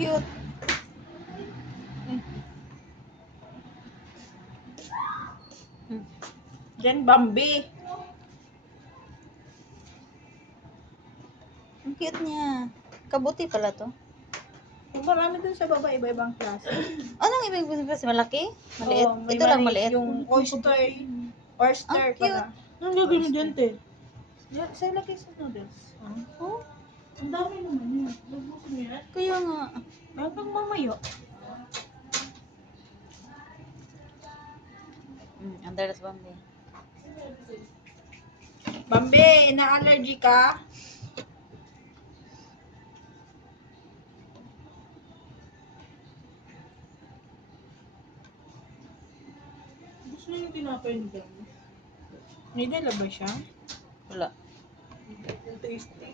cute. Then Bambi. Ang cute niya. Kabuti pala to. Yung marami dun sa baba, iba-ibang klase. Anong ibig sabihin? Malaki? Maliit? Oo, may Ito lang maliit. Yung oyster. Oyster Ang cute. pala. Anong gagawin mo dyan, te? Yan, sa'yo lagay sa noodles. Oh, Ang dami naman yun. Lubusin mo yan. kaya nga. Hanggang mamayo. Under das Bambi. Bambi, na-allergy ka? Gusto niyo yung tinapay ni Gami? May dala ba siya? Wala. Tasty.